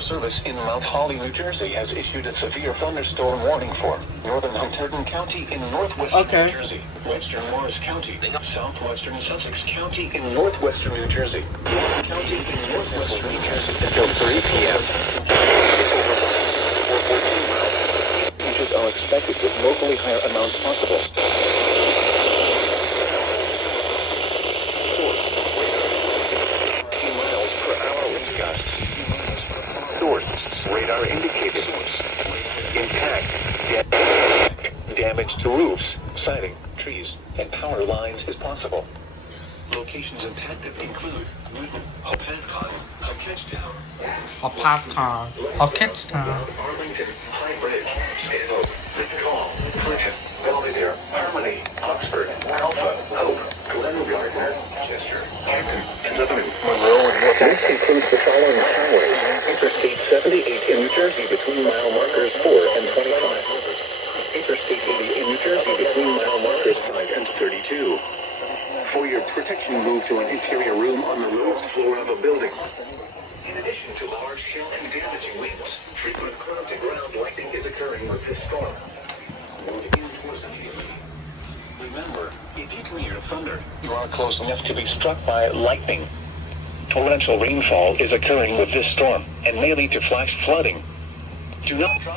Weather Service in Mount Holly, New Jersey has issued a severe thunderstorm warning for northern Hunterdon County in northwestern New Jersey, western Morris County, southwestern Sussex County in northwestern New Jersey, Warren County in northwestern New Jersey until 3 p.m. For 14 miles, changes are expected with locally higher amounts possible. Radar indicated intact, damage to roofs, siding, trees, and power lines is possible. Locations impacted include Newton, Hopatcon, Hopkinstown, Arlington, High Bridge, Stanhope, Little, Clinton, Belvidere, Harmony, Oxford, Alpha, Hope, Glen Gardner, Chester, Canton, and Lebanon, Monroe, and North. This includes the following highways: Interstate 78 in New Jersey between mile markers 4 and 25. Interstate 80 in New Jersey between mile markers 5 and 32. For your protection, move to an interior room on the lowest floor of a building. In addition to large hail and damaging winds, frequent ground-to-ground lightning is occurring with this storm. Move in towards the field. Remember, if you can hear thunder, you are close enough to be struck by lightning. Torrential rainfall is occurring with this storm and may lead to flash flooding. Do not drive.